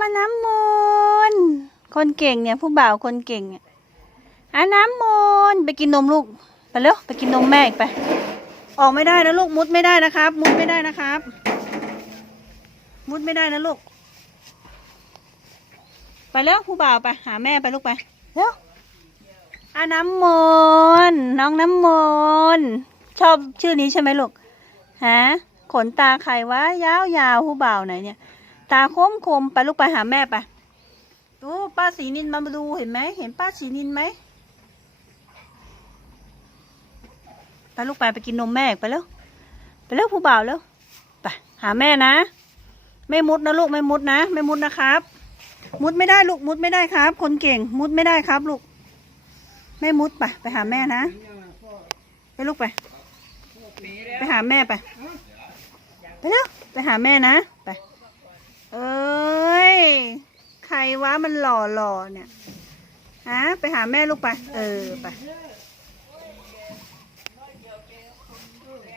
มาน้ำมนต์คนเก่งเนี่ย ผู้บ่าวคนเก่งเนี่ยอะน้ำมนต์ไปกินนมลูก ไปเร็วไปกินนมแม่อีกไป ออกไม่ได้นะลูกมุดไม่ได้นะครับ มุดไม่ได้นะครับ มุดไม่ได้นะลูก ไปเร็วผู้บ่าวไป หาแม่ไปลูกไปเร็วอะน้ำมนต์น้องน้ำมนต์ชอบชื่อนี้ใช่ไหมลูกฮะขนตาใครวะยาวยาวๆผู้บ่าวไหนเนี่ย ตาคมคมไปลูกไปหาแม่ไปดูป้าสีนินมาดูเห็นไหมเห็นป้าสีนินไหมไปลูกไปไปกินนมแม่ไปเร็วไปเร็วผู้บ่าวเร็วไปหาแม่นะ ไม่มุดนะลูกไม่มุดนะ ไม่มุดนะครับ มุดไม่ได้ลูกมุดไม่ได้ครับ คนเก่งมุดไม่ได้ครับลูกไม่มุดไปไปหาแม่นะไปลูกไป ไปหาแม่ไป ไปเร็วไปหาแม่นะไป เอ้ย ใคร วะมันหล่อหล่อเนี่ยฮะไปหาแม่ลูกไป เออไป